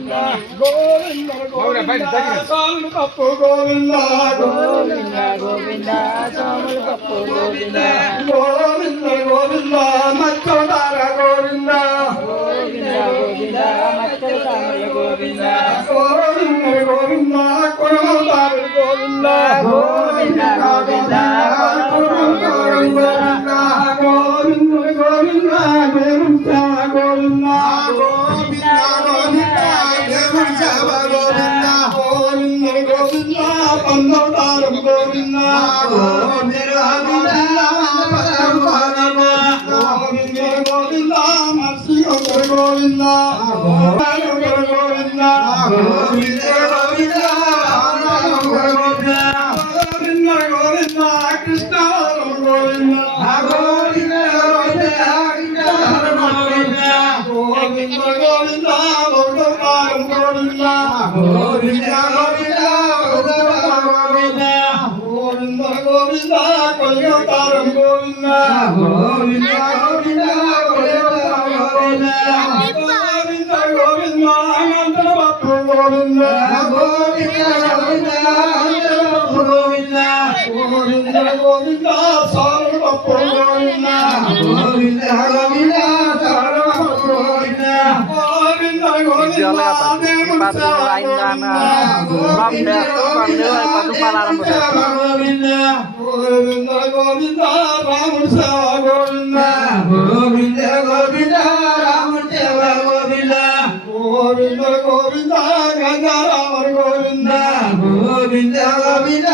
గోవింద గోవింద స్వాములు పప్పు గోవింద గోవింద గోవింద స్వాములు పప్పు గోవింద గోవింద గోవింద మచ్చోదార గోవింద గోవింద గోవింద మచ్చల కామల గోవింద గోవింద గోవింద కొరమదారు గోవింద గోవింద గోవింద గోవింద గోవింద గోవింద దేవుని సేవ గోవింద గోవింద గోవింద దేవుని సేవ గోవింద గోవింద గోవింద పందవతారం గోవింద గోవింద గోవింద గోవింద నరసింహ గోవింద గోవింద గోవింద గోవింద గోవింద గోవింద కృష్ణ గోవింద గోవింద గోవింద గోవింద గోవింద గోవింద గోవింద గోవింద కొలిగతారం గోవింద గోవింద గోవింద గోవింద గోవింద అనంతర బాపు గోవింద గోవింద గోవింద గోవింద గోవింద సారు బాపు గోవింద గోవింద గోవింద సారు బాపు గోవింద గోవింద గోవింద దేవుని సేవ గోవింద గోవింద గోవింద రాముని సేవ గోవింద గోవింద గోవింద రాముని సేవ గోవింద గోవింద గోవింద గంగారామ గోవింద గోవింద గోవింద